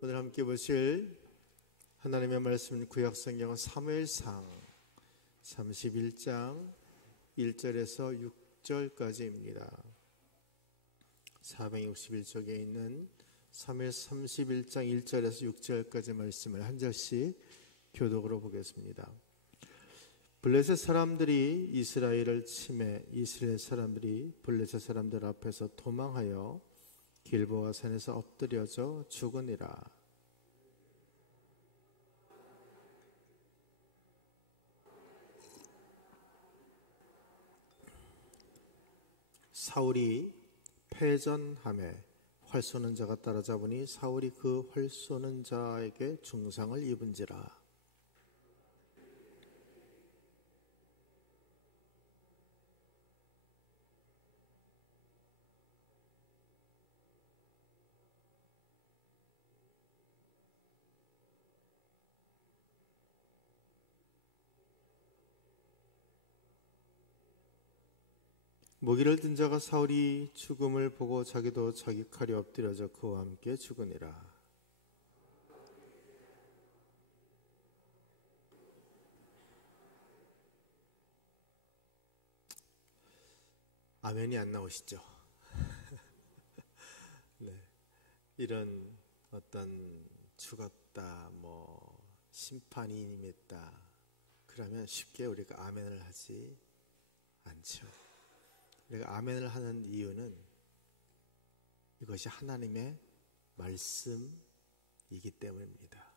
오늘 함께 보실 하나님의 말씀은 구약성경 사무엘상 31장 1절에서 6절까지입니다. 461쪽에 있는 사무엘 31장 1절에서 6절까지 말씀을 한 절씩 교독으로 보겠습니다. 블레셋 사람들이 이스라엘을 치매 이스라엘 사람들이 블레셋 사람들 앞에서 도망하여 길보아 산에서 엎드려져 죽으니라. 사울이 패전함에 활 쏘는 자가 따라잡으니 사울이 그 활 쏘는 자에게 중상을 입은지라. 무기를 든 자가 사울이 죽음을 보고 자기도 자기 칼에 엎드려져 그와 함께 죽으니라. 아멘이 안 나오시죠? 네. 이런 어떤 죽었다, 심판이 임했다, 그러면 쉽게 우리가 아멘을 하지 않죠. 우리가 아멘을 하는 이유는 이것이 하나님의 말씀이기 때문입니다.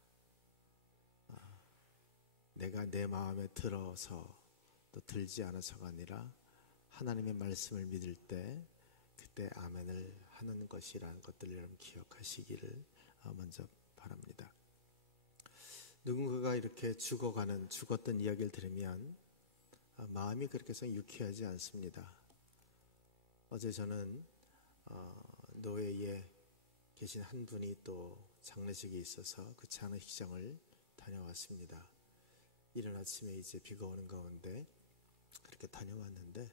내가 내 마음에 들어서 또 들지 않아서가 아니라 하나님의 말씀을 믿을 때 그때 아멘을 하는 것이라는 것들을 여러분 기억하시기를 먼저 바랍니다. 누군가가 이렇게 죽었던 이야기를 들으면 마음이 그렇게 해서 유쾌하지 않습니다. 어제 저는 노회에 계신 한 분이 또 장례식이 있어서 그 장례식장을 다녀왔습니다. 이른 아침에 이제 비가 오는 가운데 그렇게 다녀왔는데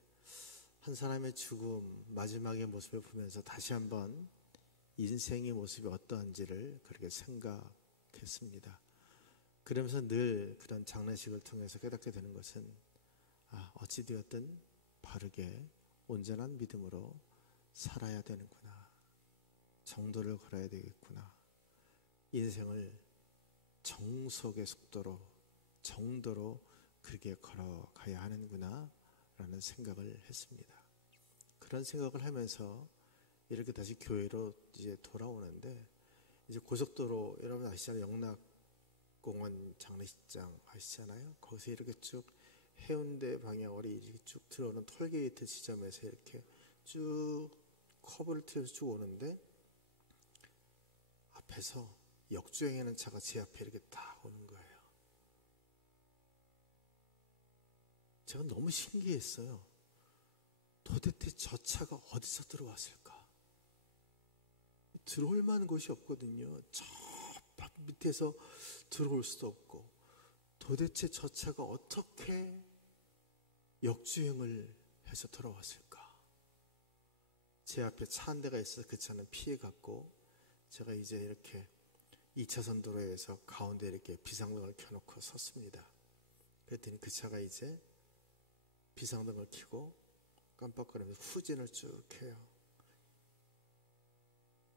한 사람의 죽음, 마지막의 모습을 보면서 다시 한번 인생의 모습이 어떠한지를 그렇게 생각했습니다. 그러면서 늘 그런 장례식을 통해서 깨닫게 되는 것은 어찌되었든 바르게 온전한 믿음으로 살아야 되는구나. 정도를 걸어야 되겠구나. 인생을 정속의 속도로, 정도로 그렇게 걸어가야 하는구나 라는 생각을 했습니다. 그런 생각을 하면서 이렇게 다시 교회로 이제 돌아오는데, 이제 고속도로, 여러분 아시잖아요. 영락공원 장례식장 아시잖아요. 거기서 이렇게 쭉 해운대 방향으로 이렇게 쭉 들어오는 톨게이트 지점에서 이렇게 쭉 커브를 틀어서 쭉 오는데, 앞에서 역주행하는 차가 제 앞에 이렇게 딱 오는 거예요. 제가 너무 신기했어요. 도대체 저 차가 어디서 들어왔을까? 들어올 만한 곳이 없거든요. 저 밑에서 들어올 수도 없고, 도대체 저 차가 어떻게 역주행을 해서 들어왔을까? 제 앞에 차 한 대가 있어서 그 차는 피해갔고, 제가 이제 이렇게 2차선 도로에서 가운데 이렇게 비상등을 켜놓고 섰습니다. 그랬더니 그 차가 이제 비상등을 켜고 깜빡거리면서 후진을 쭉 해요.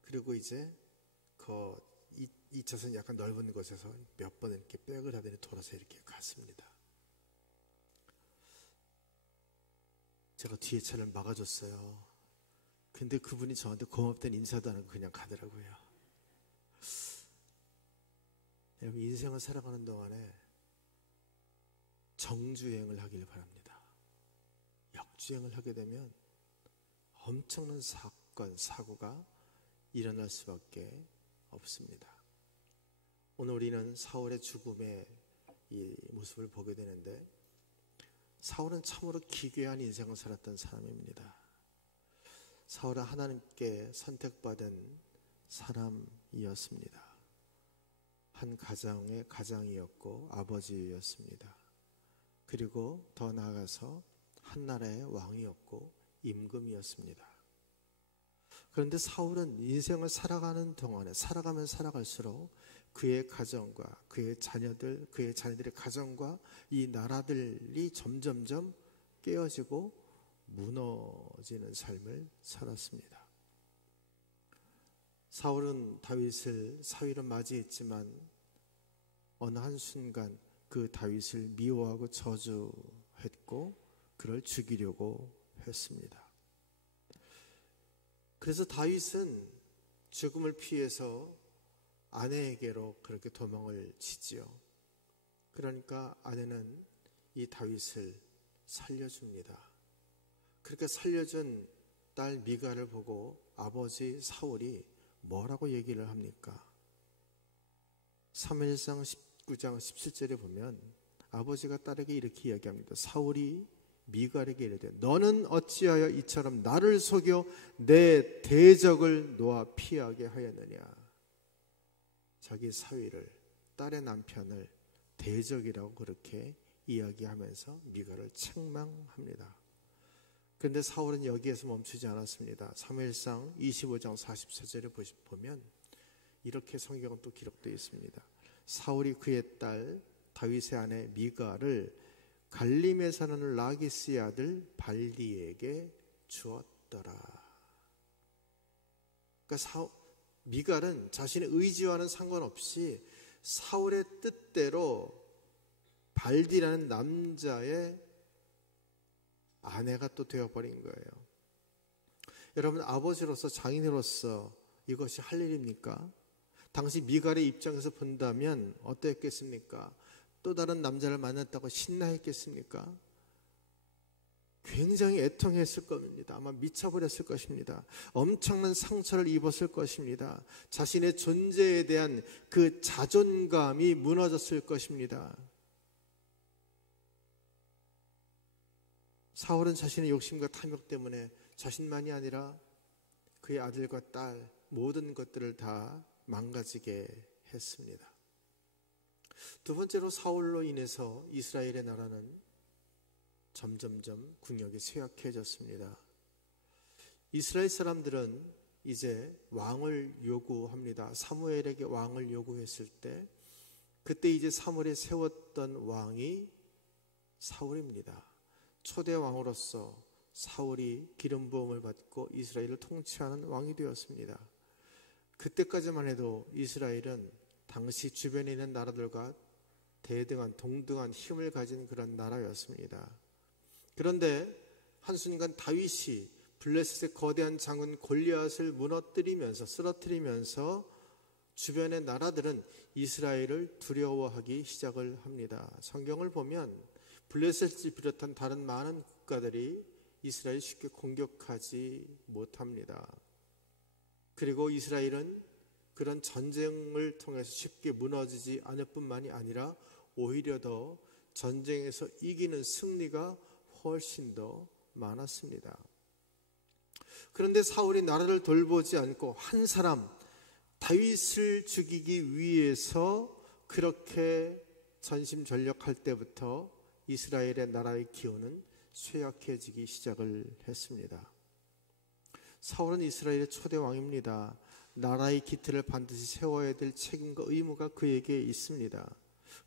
그리고 이제 그 2차선 약간 넓은 곳에서 몇 번 이렇게 백을 하더니 돌아서 이렇게 갔습니다. 제가 뒤에 차를 막아줬어요. 근데 그분이 저한테 고맙다는 인사도 안 하고 그냥 가더라고요. 여러분, 인생을 살아가는 동안에 정주행을 하길 바랍니다. 역주행을 하게 되면 엄청난 사건, 사고가 일어날 수밖에 없습니다. 오늘 우리는 사울의 죽음의 이 모습을 보게 되는데, 사울은 참으로 기괴한 인생을 살았던 사람입니다. 사울은 하나님께 선택받은 사람이었습니다. 한 가정의 가장이었고 아버지였습니다. 그리고 더 나아가서 한 나라의 왕이었고 임금이었습니다. 그런데 사울은 인생을 살아가는 동안에 살아가면 살아갈수록 그의 가정과 그의 자녀들의 가정과 이 나라들이 점점점 깨어지고 무너지는 삶을 살았습니다. 사울은 다윗을 사위로 맞이했지만 어느 한순간 그 다윗을 미워하고 저주했고 그를 죽이려고 했습니다. 그래서 다윗은 죽음을 피해서 아내에게로 그렇게 도망을 치지요. 그러니까 아내는 이 다윗을 살려줍니다. 그렇게 살려준 딸 미가를 보고 아버지 사울이 뭐라고 얘기를 합니까? 사무엘상 19장 17절에 보면 아버지가 딸에게 이렇게 이야기합니다. 사울이 미갈에게 이르되 너는 어찌하여 이처럼 나를 속여 내 대적을 놓아 피하게 하였느냐. 자기 사위를, 딸의 남편을 대적이라고 그렇게 이야기하면서 미갈을 책망합니다. 그런데 사울은 여기에서 멈추지 않았습니다. 사무엘상 25장 44절에 보면 이렇게 성경은 또 기록되어 있습니다. 사울이 그의 딸 다윗의 아내 미갈을 갈림에 사는 라기스의 아들 발디에게 주었더라. 그러니까 미갈은 자신의 의지와는 상관없이 사울의 뜻대로 발디라는 남자의 아내가 또 되어버린 거예요. 여러분, 아버지로서, 장인으로서 이것이 할 일입니까? 당시 미갈의 입장에서 본다면 어땠겠습니까? 또 다른 남자를 만났다고 신나했겠습니까? 굉장히 애통했을 겁니다. 아마 미쳐버렸을 것입니다. 엄청난 상처를 입었을 것입니다. 자신의 존재에 대한 그 자존감이 무너졌을 것입니다. 사울은 자신의 욕심과 탐욕 때문에 자신만이 아니라 그의 아들과 딸 모든 것들을 다 망가지게 했습니다. 두 번째로 사울로 인해서 이스라엘의 나라는 점점점 국력이 쇠약해졌습니다. 이스라엘 사람들은 이제 왕을 요구합니다. 사무엘에게 왕을 요구했을 때 그때 이제 사무엘이 세웠던 왕이 사울입니다. 초대 왕으로서 사울이 기름 부음을 받고 이스라엘을 통치하는 왕이 되었습니다. 그때까지만 해도 이스라엘은 당시 주변에 있는 나라들과 대등한 동등한 힘을 가진 그런 나라였습니다. 그런데 한순간 다윗이 블레셋의 거대한 장군 골리앗을 무너뜨리면서 쓰러뜨리면서 주변의 나라들은 이스라엘을 두려워하기 시작을 합니다. 성경을 보면 블레셋을 비롯한 다른 많은 국가들이 이스라엘을 쉽게 공격하지 못합니다. 그리고 이스라엘은 그런 전쟁을 통해서 쉽게 무너지지 않을 뿐만이 아니라 오히려 더 전쟁에서 이기는 승리가 훨씬 더 많았습니다. 그런데 사울이 나라를 돌보지 않고 한 사람 다윗을 죽이기 위해서 그렇게 전심전력할 때부터 이스라엘의 나라의 기운은 쇠약해지기 시작을 했습니다. 사울은 이스라엘의 초대 왕입니다. 나라의 기틀을 반드시 세워야 될 책임과 의무가 그에게 있습니다.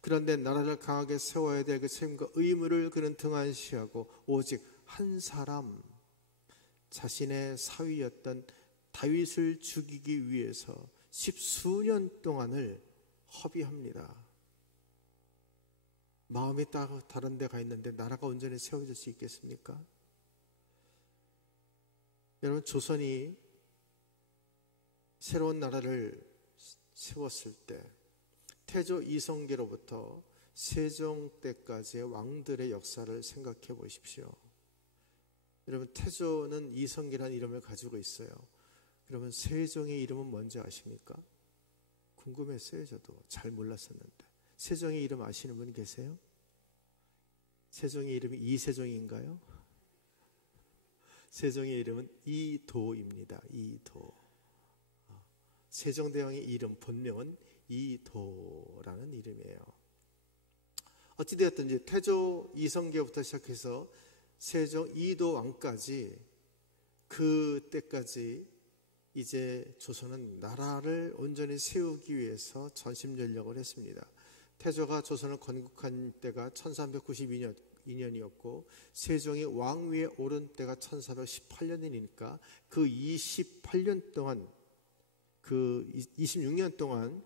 그런데 나라를 강하게 세워야 될 그 책임과 의무를 그는 등한시하고 오직 한 사람, 자신의 사위였던 다윗을 죽이기 위해서 10수년 동안을 허비합니다. 마음이 딱 다른 데 가 있는데 나라가 온전히 세워질 수 있겠습니까? 여러분, 조선이 새로운 나라를 세웠을 때 태조 이성계로부터 세종 때까지의 왕들의 역사를 생각해 보십시오. 여러분, 태조는 이성계라는 이름을 가지고 있어요. 그러면 세종의 이름은 뭔지 아십니까? 궁금했어요. 저도 잘 몰랐었는데. 세종의 이름 아시는 분 계세요? 세종의 이름이 이세종인가요? 세종의 이름은 이도입니다. 이도. 세종대왕의 이름 본명은 이도라는 이름이에요. 어찌되었든지 태조 이성계부터 시작해서 세종 이도 왕까지 그때까지 이제 조선은 나라를 온전히 세우기 위해서 전심전력을 했습니다. 태조가 조선을 건국한 때가 1392년이었고 세종이 왕위에 오른 때가 1418년이니까 그 28년 동안, 그 26년 동안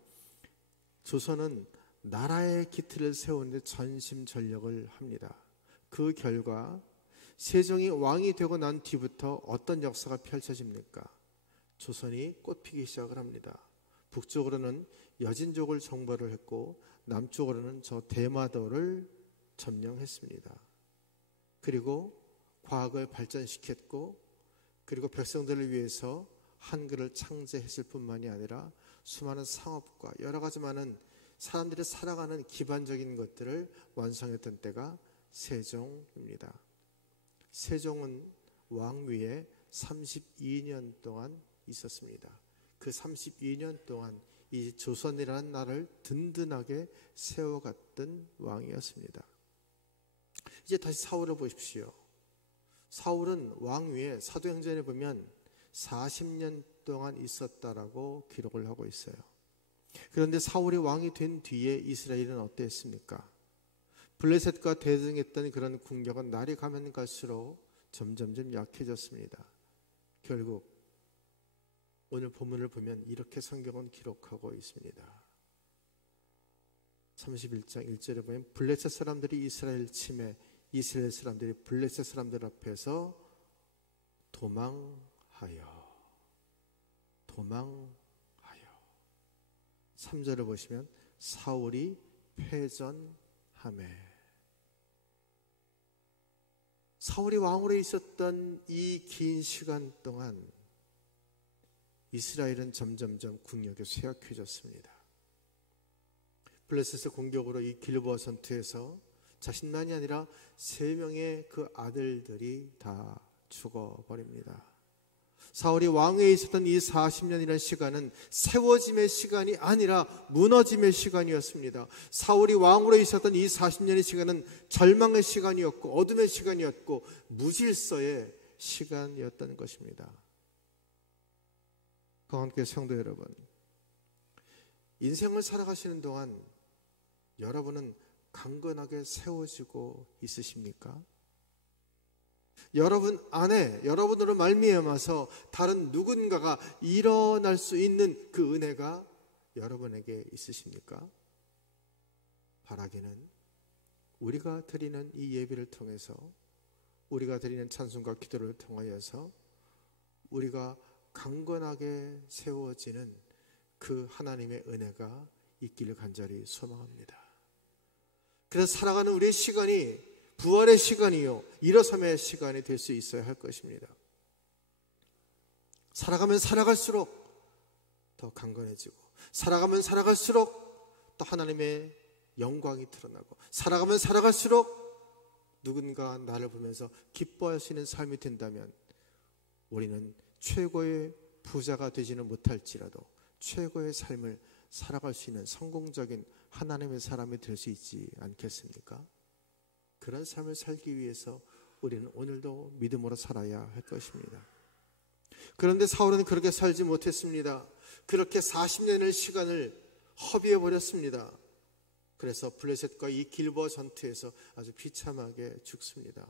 조선은 나라의 기틀을 세우는데 전심전력을 합니다. 그 결과 세종이 왕이 되고 난 뒤부터 어떤 역사가 펼쳐집니까? 조선이 꽃피기 시작을 합니다. 북쪽으로는 여진족을 정벌을 했고 남쪽으로는 저 대마도를 점령했습니다. 그리고 과학을 발전시켰고, 그리고 백성들을 위해서 한글을 창제했을 뿐만이 아니라 수많은 상업과 여러 가지 많은 사람들이 살아가는 기반적인 것들을 완성했던 때가 세종입니다. 세종은 왕위에 32년 동안 있었습니다. 그 32년 동안 이 조선이라는 나라를 든든하게 세워갔던 왕이었습니다. 이제 다시 사울을 보십시오. 사울은 왕위에 사도행전에 보면 40년 동안 있었다라고 기록을 하고 있어요. 그런데 사울이 왕이 된 뒤에 이스라엘은 어땠습니까? 블레셋과 대등했던 그런 군경은 날이 가면 갈수록 점점점 약해졌습니다. 결국 오늘 본문을 보면 이렇게 성경은 기록하고 있습니다. 31장 1절에 보면 블레셋 사람들이 이스라엘 침해, 이스라엘 사람들이 블레셋 사람들 앞에서 도망하여 3절을 보시면 사울이 패전하매. 사울이 왕으로 있었던 이 긴 시간 동안 이스라엘은 점점점 국력이 쇠약해졌습니다. 블레셋의 공격으로 이 길보아 전투에서 자신만이 아니라 3명의 그 아들들이 다 죽어버립니다. 사울이 왕위에 있었던 이 40년이라는 시간은 세워짐의 시간이 아니라 무너짐의 시간이었습니다. 사울이 왕으로 있었던 이 40년의 시간은 절망의 시간이었고 어둠의 시간이었고 무질서의 시간이었던 것입니다. 강원교회 성도 여러분, 인생을 살아가시는 동안 여러분은 강건하게 세워지고 있으십니까? 여러분 안에, 여러분으로 말미암아서 다른 누군가가 일어날 수 있는 그 은혜가 여러분에게 있으십니까? 바라기는 우리가 드리는 이 예배를 통해서, 우리가 드리는 찬송과 기도를 통하여서 우리가 강건하게 세워지는 그 하나님의 은혜가 있기를 간절히 소망합니다. 그래서 살아가는 우리의 시간이 부활의 시간이요, 일어섬의 시간이 될 수 있어야 할 것입니다. 살아가면 살아갈수록 더 강건해지고, 살아가면 살아갈수록 또 하나님의 영광이 드러나고, 살아가면 살아갈수록 누군가 나를 보면서 기뻐할 수 있는 삶이 된다면 우리는 최고의 부자가 되지는 못할지라도 최고의 삶을 살아갈 수 있는 성공적인 하나님의 사람이 될 수 있지 않겠습니까? 그런 삶을 살기 위해서 우리는 오늘도 믿음으로 살아야 할 것입니다. 그런데 사울은 그렇게 살지 못했습니다. 그렇게 40년의 시간을 허비해버렸습니다. 그래서 블레셋과 이 길보아 전투에서 아주 비참하게 죽습니다.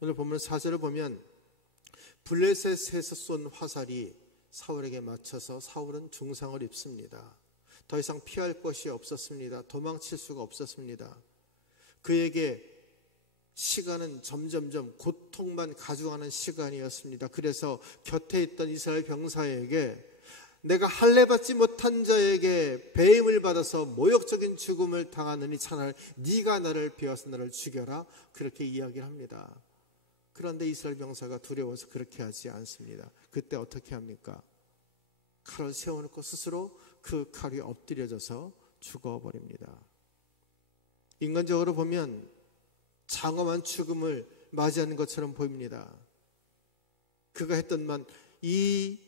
오늘 본문 4절을 보면 블레셋에서 쏜 화살이 사울에게 맞춰서 사울은 중상을 입습니다. 더 이상 피할 것이 없었습니다. 도망칠 수가 없었습니다. 그에게 시간은 점점점 고통만 가져가는 시간이었습니다. 그래서 곁에 있던 이스라엘 병사에게 내가 할례받지 못한 자에게 배임을 받아서 모욕적인 죽음을 당하느니 차라리 네가 나를 베어서 나를 죽여라, 그렇게 이야기를 합니다. 그런데 이스라엘 병사가 두려워서 그렇게 하지 않습니다. 그때 어떻게 합니까? 칼을 세워놓고 스스로 그 칼 위에 엎드려져서 죽어버립니다. 인간적으로 보면 장엄한 죽음을 맞이하는 것처럼 보입니다. 그가 했던 말, 이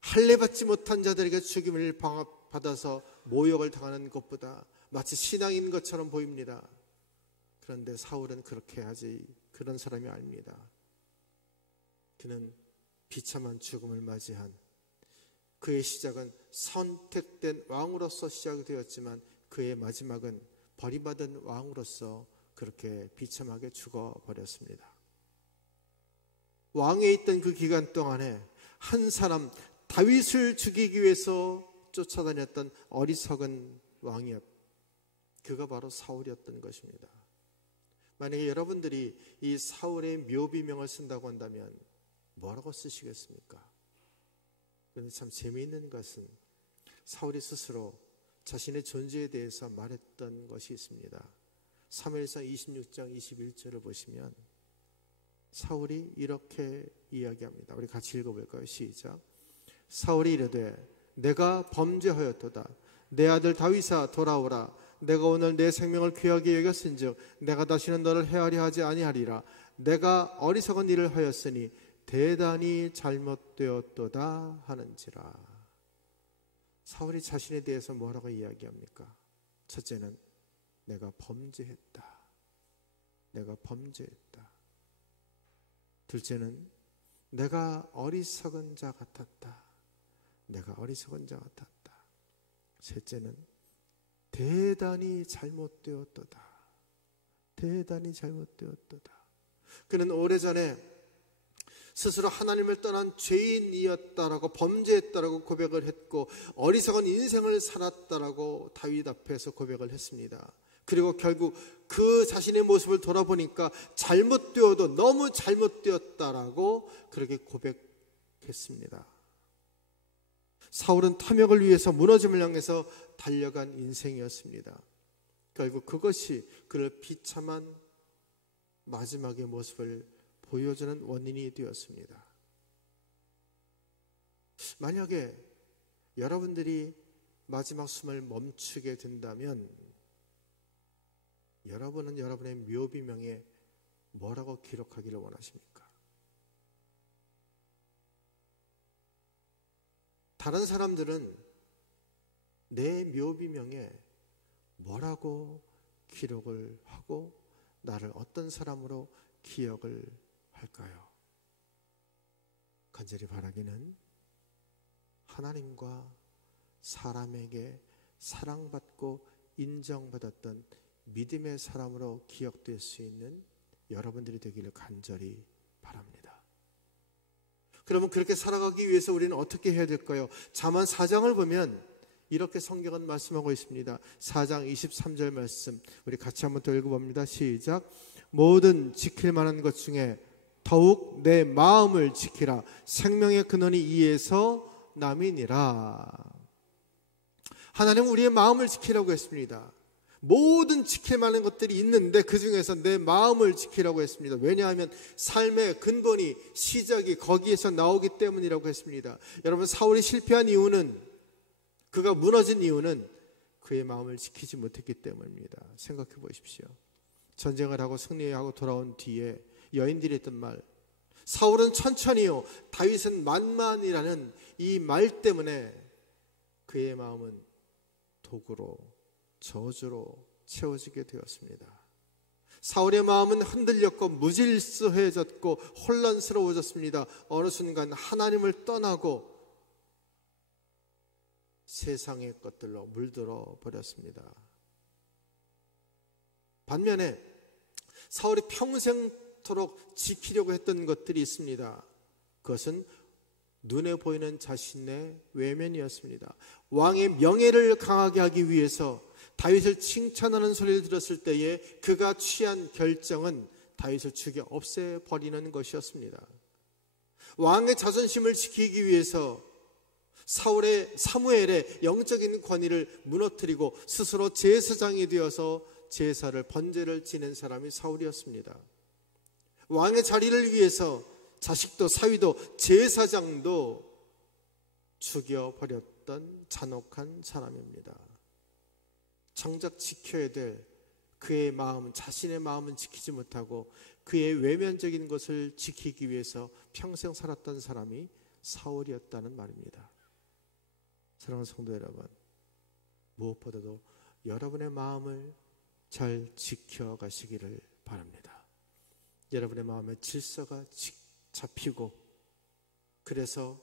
할례받지 못한 자들에게 죽임을 받아서 모욕을 당하는 것보다 마치 신앙인 것처럼 보입니다. 그런데 사울은 그렇게 하지, 그런 사람이 아닙니다. 그는 비참한 죽음을 맞이한 그의 시작은 선택된 왕으로서 시작이 되었지만 그의 마지막은 버림받은 왕으로서 그렇게 비참하게 죽어버렸습니다. 왕에 있던 그 기간 동안에 한 사람 다윗을 죽이기 위해서 쫓아다녔던 어리석은 왕이었, 그가 바로 사울이었던 것입니다. 만약에 여러분들이 이 사울의 묘비명을 쓴다고 한다면 뭐라고 쓰시겠습니까? 그런데 참 재미있는 것은 사울이 스스로 자신의 존재에 대해서 말했던 것이 있습니다. 사무엘상 26장 21절을 보시면 사울이 이렇게 이야기합니다. 우리 같이 읽어볼까요? 시작. 사울이 이르되 내가 범죄하였도다. 내 아들 다윗아 돌아오라. 내가 오늘 내 생명을 귀하게 여겼은즉 내가 다시는 너를 해하려 하지 아니하리라. 내가 어리석은 일을 하였으니 대단히 잘못되었도다 하는지라. 사울이 자신에 대해서 뭐라고 이야기합니까? 첫째는 내가 범죄했다. 내가 범죄했다. 둘째는 내가 어리석은 자 같았다. 내가 어리석은 자 같았다. 셋째는 대단히 잘못되었도다. 대단히 잘못되었도다. 그는 오래전에 스스로 하나님을 떠난 죄인이었다라고, 범죄했다라고 고백을 했고 어리석은 인생을 살았다라고 다윗 앞에서 고백을 했습니다. 그리고 결국 그 자신의 모습을 돌아보니까 잘못되어도 너무 잘못되었다라고 그렇게 고백했습니다. 사울은 탐욕을 위해서 무너짐을 향해서 달려간 인생이었습니다. 결국 그것이 그를 비참한 마지막의 모습을 보여주는 원인이 되었습니다. 만약에 여러분들이 마지막 숨을 멈추게 된다면 여러분은 여러분의 묘비명에 뭐라고 기록하기를 원하십니까? 다른 사람들은 내 묘비명에 뭐라고 기록을 하고 나를 어떤 사람으로 기억을 할까요? 간절히 바라기는 하나님과 사람에게 사랑받고 인정받았던 믿음의 사람으로 기억될 수 있는 여러분들이 되기를 간절히 바랍니다. 그러면 그렇게 살아가기 위해서 우리는 어떻게 해야 될까요? 잠언 4장을 보면 이렇게 성경은 말씀하고 있습니다. 4장 23절 말씀 우리 같이 한번 더 읽어봅니다. 시작. 모든 지킬 만한 것 중에 더욱 내 마음을 지키라. 생명의 근원이 이에서 남이니라. 하나님은 우리의 마음을 지키라고 했습니다. 모든 지킬 만한 것들이 있는데 그 중에서 내 마음을 지키라고 했습니다. 왜냐하면 삶의 근본이, 시작이 거기에서 나오기 때문이라고 했습니다. 여러분, 사울이 실패한 이유는, 그가 무너진 이유는 그의 마음을 지키지 못했기 때문입니다. 생각해 보십시오. 전쟁을 하고 승리하고 돌아온 뒤에 여인들이 했던 말, 사울은 천천히요, 다윗은 만만이라는 이 말 때문에 그의 마음은 도구로, 저주로 채워지게 되었습니다. 사울의 마음은 흔들렸고 무질서해졌고 혼란스러워졌습니다. 어느 순간 하나님을 떠나고 세상의 것들로 물들어 버렸습니다. 반면에 사울이 평생토록 지키려고 했던 것들이 있습니다. 그것은 눈에 보이는 자신의 외면이었습니다. 왕의 명예를 강하게 하기 위해서 다윗을 칭찬하는 소리를 들었을 때에 그가 취한 결정은 다윗을 죽여 없애버리는 것이었습니다. 왕의 자존심을 지키기 위해서 사무엘의 영적인 권위를 무너뜨리고 스스로 제사장이 되어서 제사를, 번제를 지낸 사람이 사울이었습니다. 왕의 자리를 위해서 자식도 사위도 제사장도 죽여버렸던 잔혹한 사람입니다. 정작 지켜야 될 그의 마음, 자신의 마음은 지키지 못하고 그의 외면적인 것을 지키기 위해서 평생 살았던 사람이 사울이었다는 말입니다. 사랑하는 성도 여러분, 무엇보다도 여러분의 마음을 잘 지켜가시기를 바랍니다. 여러분의 마음에 질서가 잡히고, 그래서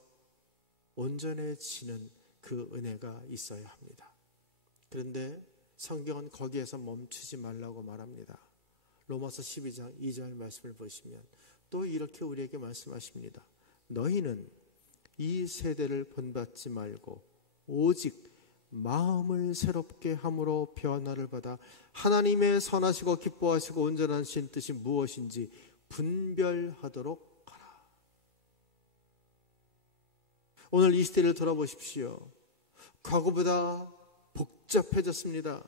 온전해지는 그 은혜가 있어야 합니다. 그런데 성경은 거기에서 멈추지 말라고 말합니다. 로마서 12장 2절 말씀을 보시면 또 이렇게 우리에게 말씀하십니다. 너희는 이 세대를 본받지 말고 오직 마음을 새롭게 함으로 변화를 받아 하나님의 선하시고 기뻐하시고 온전하신 뜻이 무엇인지 분별하도록 하라. 오늘 이 시대를 돌아보십시오. 과거보다 복잡해졌습니다.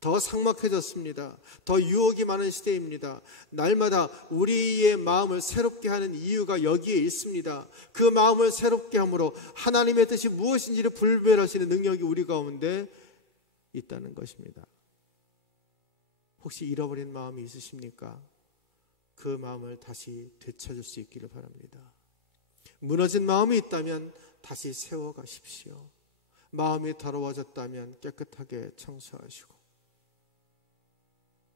더 삭막해졌습니다. 더 유혹이 많은 시대입니다. 날마다 우리의 마음을 새롭게 하는 이유가 여기에 있습니다. 그 마음을 새롭게 함으로 하나님의 뜻이 무엇인지를 분별하시는 능력이 우리 가운데 있다는 것입니다. 혹시 잃어버린 마음이 있으십니까? 그 마음을 다시 되찾을 수 있기를 바랍니다. 무너진 마음이 있다면 다시 세워가십시오. 마음이 더러워졌다면 깨끗하게 청소하시고,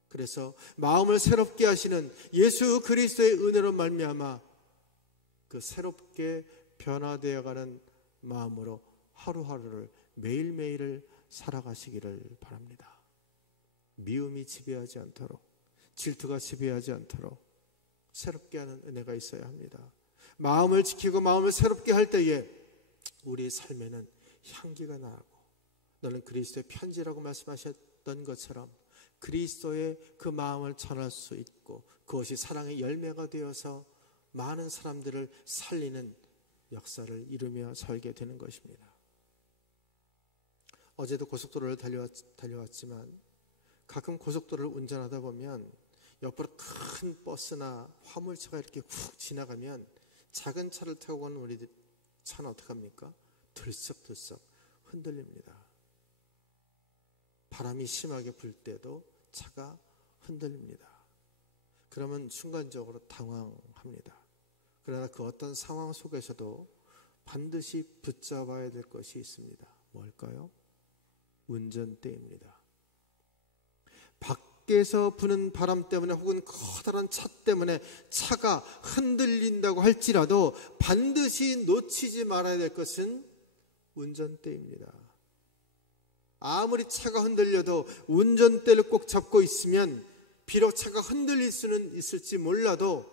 그래서 마음을 새롭게 하시는 예수 그리스도의 은혜로 말미암아 그 새롭게 변화되어가는 마음으로 하루하루를 매일매일을 살아가시기를 바랍니다. 미움이 지배하지 않도록, 질투가 지배하지 않도록 새롭게 하는 은혜가 있어야 합니다. 마음을 지키고 마음을 새롭게 할 때에 우리의 삶에는 향기가 나고, 너는 그리스도의 편지라고 말씀하셨던 것처럼 그리스도의 그 마음을 전할 수 있고 그것이 사랑의 열매가 되어서 많은 사람들을 살리는 역사를 이루며 살게 되는 것입니다. 어제도 고속도로를 달려왔지만 가끔 고속도로를 운전하다 보면 옆으로 큰 버스나 화물차가 이렇게 훅 지나가면 작은 차를 타고 가는 우리 차는 어떡합니까? 들썩들썩 흔들립니다. 바람이 심하게 불 때도 차가 흔들립니다. 그러면 순간적으로 당황합니다. 그러나 그 어떤 상황 속에서도 반드시 붙잡아야 될 것이 있습니다. 뭘까요? 운전대입니다. 밖에서 부는 바람 때문에 혹은 커다란 차 때문에 차가 흔들린다고 할지라도 반드시 놓치지 말아야 될 것은 운전대입니다. 아무리 차가 흔들려도 운전대를 꼭 잡고 있으면 비록 차가 흔들릴 수는 있을지 몰라도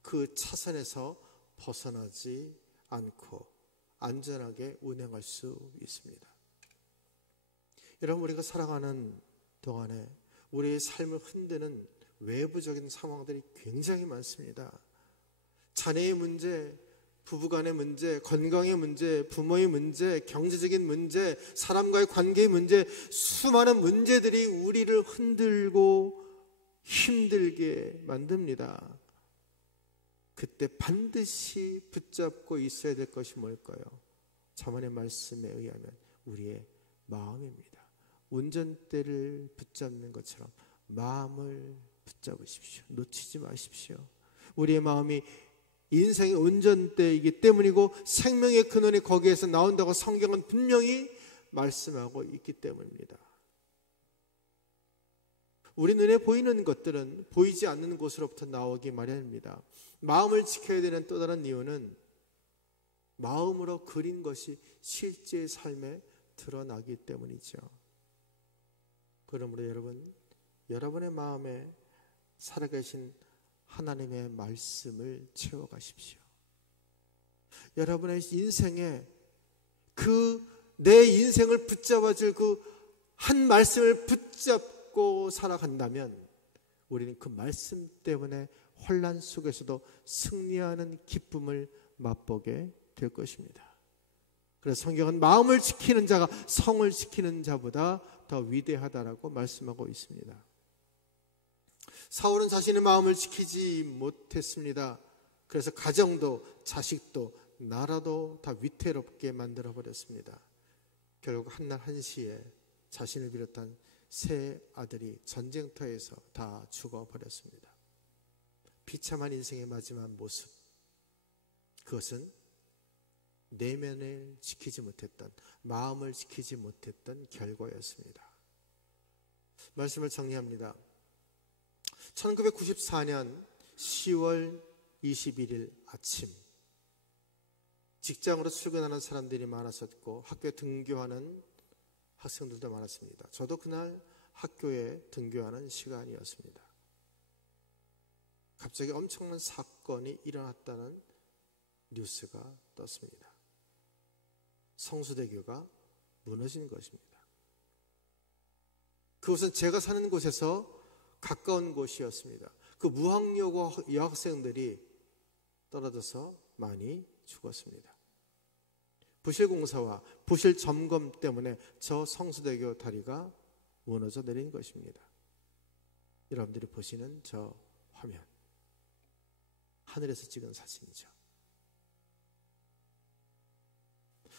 그 차선에서 벗어나지 않고 안전하게 운행할 수 있습니다. 여러분, 우리가 살아가는 동안에 우리의 삶을 흔드는 외부적인 상황들이 굉장히 많습니다. 자녀의 문제, 부부간의 문제, 건강의 문제, 부모의 문제, 경제적인 문제, 사람과의 관계의 문제, 수많은 문제들이 우리를 흔들고 힘들게 만듭니다. 그때 반드시 붙잡고 있어야 될 것이 뭘까요? 잠언의 말씀에 의하면 우리의 마음입니다. 운전대를 붙잡는 것처럼 마음을 붙잡으십시오. 놓치지 마십시오. 우리의 마음이 인생의 운전대이기 때문이고 생명의 근원이 거기에서 나온다고 성경은 분명히 말씀하고 있기 때문입니다. 우리 눈에 보이는 것들은 보이지 않는 곳으로부터 나오기 마련입니다. 마음을 지켜야 되는 또 다른 이유는 마음으로 그린 것이 실제 삶에 드러나기 때문이죠. 그러므로 여러분의 마음에 살아계신 하나님의 말씀을 채워가십시오. 여러분의 인생에 내 인생을 붙잡아줄 그 한 말씀을 붙잡고 살아간다면 우리는 그 말씀 때문에 혼란 속에서도 승리하는 기쁨을 맛보게 될 것입니다. 그래서 성경은 마음을 지키는 자가 성을 지키는 자보다 더 위대하다라고 말씀하고 있습니다. 사울은 자신의 마음을 지키지 못했습니다. 그래서 가정도 자식도 나라도 다 위태롭게 만들어 버렸습니다. 결국 한날 한시에 자신을 비롯한 세 아들이 전쟁터에서 다 죽어버렸습니다. 비참한 인생의 마지막 모습, 그것은 내면을 지키지 못했던, 마음을 지키지 못했던 결과였습니다. 말씀을 정리합니다. 1994년 10월 21일 아침, 직장으로 출근하는 사람들이 많았었고 학교에 등교하는 학생들도 많았습니다. 저도 그날 학교에 등교하는 시간이었습니다. 갑자기 엄청난 사건이 일어났다는 뉴스가 떴습니다. 성수대교가 무너진 것입니다. 그곳은 제가 사는 곳에서 가까운 곳이었습니다. 그 무학여고 여학생들이 떨어져서 많이 죽었습니다. 부실공사와 부실 점검 때문에 저 성수대교 다리가 무너져 내린 것입니다. 여러분들이 보시는 저 화면, 하늘에서 찍은 사진이죠.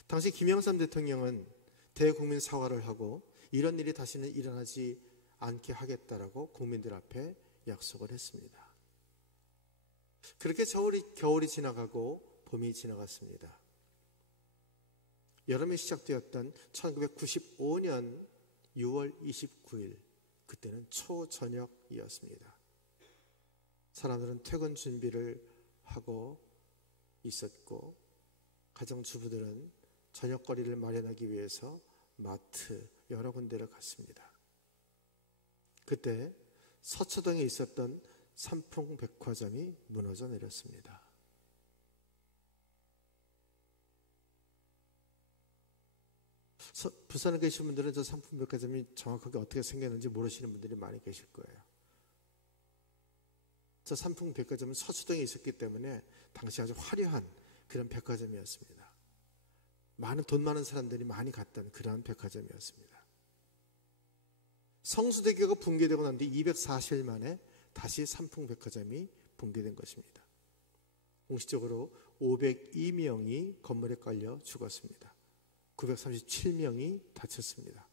당시 김영삼 대통령은 대국민 사과를 하고 이런 일이 다시는 일어나지 않게 하겠다라고 국민들 앞에 약속을 했습니다. 그렇게 겨울이 지나가고 봄이 지나갔습니다. 여름이 시작되었던 1995년 6월 29일, 그때는 초저녁이었습니다. 사람들은 퇴근 준비를 하고 있었고 가정주부들은 저녁거리를 마련하기 위해서 마트 여러 군데를 갔습니다. 그때 서초동에 있었던 삼풍백화점이 무너져 내렸습니다. 부산에 계신 분들은 저 삼풍백화점이 정확하게 어떻게 생겼는지 모르시는 분들이 많이 계실 거예요. 저 삼풍백화점은 서초동에 있었기 때문에 당시 아주 화려한 그런 백화점이었습니다. 돈 많은 사람들이 많이 갔던 그러한 백화점이었습니다. 성수대교가 붕괴되고 난 뒤 240일 만에 다시 삼풍백화점이 붕괴된 것입니다. 공식적으로 502명이 건물에 깔려 죽었습니다. 937명이 다쳤습니다.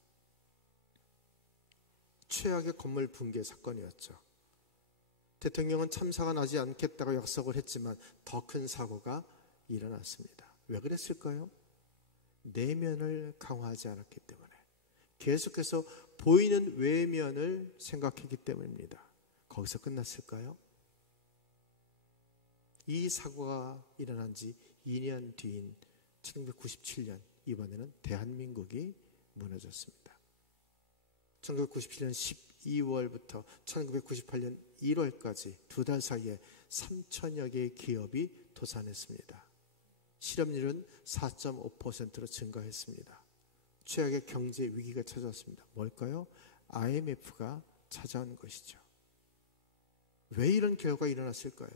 최악의 건물 붕괴 사건이었죠. 대통령은 참사가 나지 않겠다고 약속을 했지만 더 큰 사고가 일어났습니다. 왜 그랬을까요? 내면을 강화하지 않았기 때문에, 계속해서 보이는 외면을 생각했기 때문입니다. 거기서 끝났을까요? 이 사고가 일어난 지 2년 뒤인 1997년, 이번에는 대한민국이 무너졌습니다. 1997년 12월부터 1998년 1월까지 두 달 사이에 3천여 개의 기업이 도산했습니다. 실업률은 4.5%로 증가했습니다. 최악의 경제 위기가 찾아왔습니다. 뭘까요? IMF가 찾아온 것이죠. 왜 이런 결과가 일어났을까요?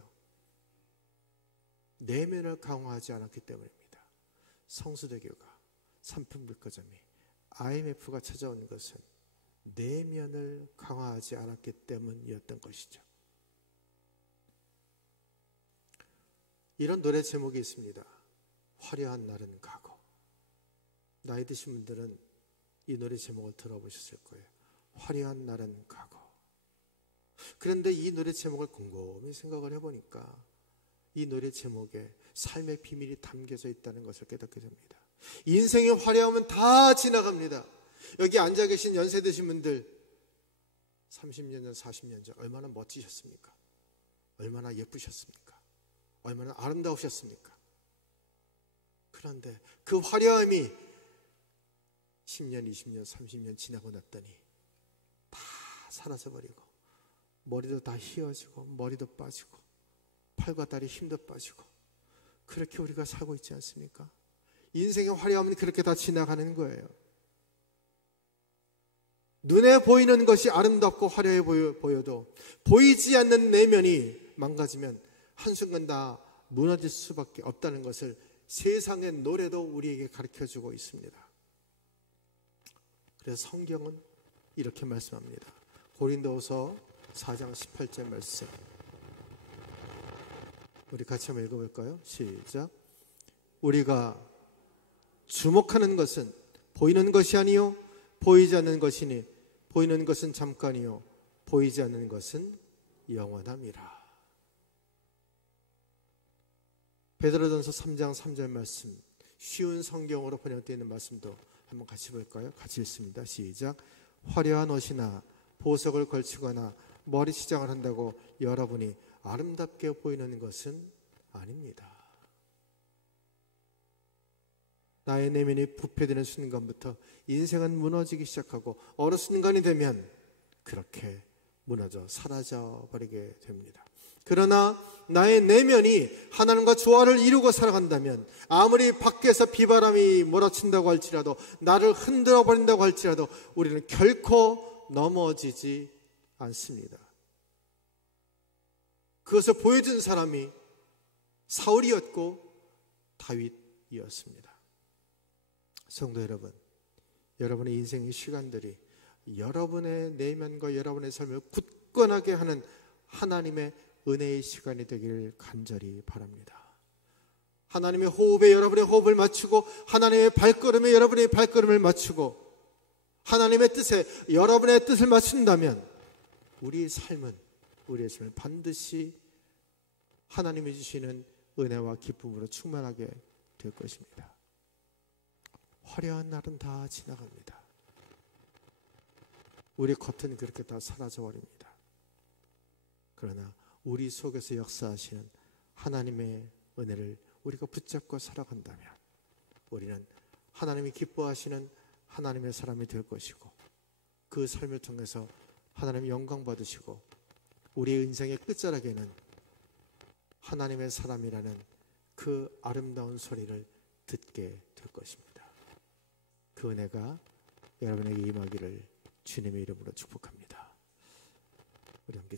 내면을 강화하지 않았기 때문입니다. 성수대교가, 삼풍백화점이, IMF가 찾아온 것은 내면을 강화하지 않았기 때문이었던 것이죠. 이런 노래 제목이 있습니다. 화려한 날은 가고. 나이 드신 분들은 이 노래 제목을 들어보셨을 거예요. 화려한 날은 가고. 그런데 이 노래 제목을 곰곰이 생각을 해보니까 이 노래 제목에 삶의 비밀이 담겨져 있다는 것을 깨닫게 됩니다. 인생의 화려함은 다 지나갑니다. 여기 앉아 계신 연세 드신 분들 30년 전, 40년 전 얼마나 멋지셨습니까? 얼마나 예쁘셨습니까? 얼마나 아름다우셨습니까? 그런데 그 화려함이 10년, 20년, 30년 지나고 났더니 다 사라져버리고 머리도 다 휘어지고 머리도 빠지고 팔과 다리 힘도 빠지고 그렇게 우리가 살고 있지 않습니까? 인생의 화려함은 그렇게 다 지나가는 거예요. 눈에 보이는 것이 아름답고 화려해 보여도 보이지 않는 내면이 망가지면 한순간 다 무너질 수밖에 없다는 것을 세상의 노래도 우리에게 가르쳐주고 있습니다. 그래서 성경은 이렇게 말씀합니다. 고린도후서 4장 18절 말씀, 우리 같이 한번 읽어볼까요? 시작. 우리가 주목하는 것은 보이는 것이 아니요 보이지 않는 것이니 보이는 것은 잠깐이요 보이지 않는 것은 영원함이라. 베드로전서 3장 3절 말씀, 쉬운 성경으로 번역되어 있는 말씀도 한번 같이 볼까요? 같이 읽습니다. 시작. 화려한 옷이나 보석을 걸치거나 머리 치장을 한다고 여러분이 아름답게 보이는 것은 아닙니다. 나의 내면이 부패되는 순간부터 인생은 무너지기 시작하고 어느 순간이 되면 그렇게 무너져 사라져 버리게 됩니다. 그러나 나의 내면이 하나님과 조화를 이루고 살아간다면 아무리 밖에서 비바람이 몰아친다고 할지라도 나를 흔들어 버린다고 할지라도 우리는 결코 넘어지지 않습니다. 그것을 보여준 사람이 사울이었고 다윗이었습니다. 성도 여러분, 여러분의 인생의 시간들이 여러분의 내면과 여러분의 삶을 굳건하게 하는 하나님의 은혜의 시간이 되길 간절히 바랍니다. 하나님의 호흡에 여러분의 호흡을 맞추고 하나님의 발걸음에 여러분의 발걸음을 맞추고 하나님의 뜻에 여러분의 뜻을 맞춘다면 우리의 삶은 반드시 하나님이 주시는 은혜와 기쁨으로 충만하게 될 것입니다. 화려한 날은 다 지나갑니다. 우리 겉은 그렇게 다 사라져 버립니다. 그러나 우리 속에서 역사하시는 하나님의 은혜를 우리가 붙잡고 살아간다면 우리는 하나님이 기뻐하시는 하나님의 사람이 될 것이고 그 삶을 통해서 하나님의 영광 받으시고 우리의 인생의 끝자락에는 하나님의 사람이라는 그 아름다운 소리를 듣게 될 것입니다. 그 은혜가 여러분에게 임하기를 주님의 이름으로 축복합니다. 우리 함께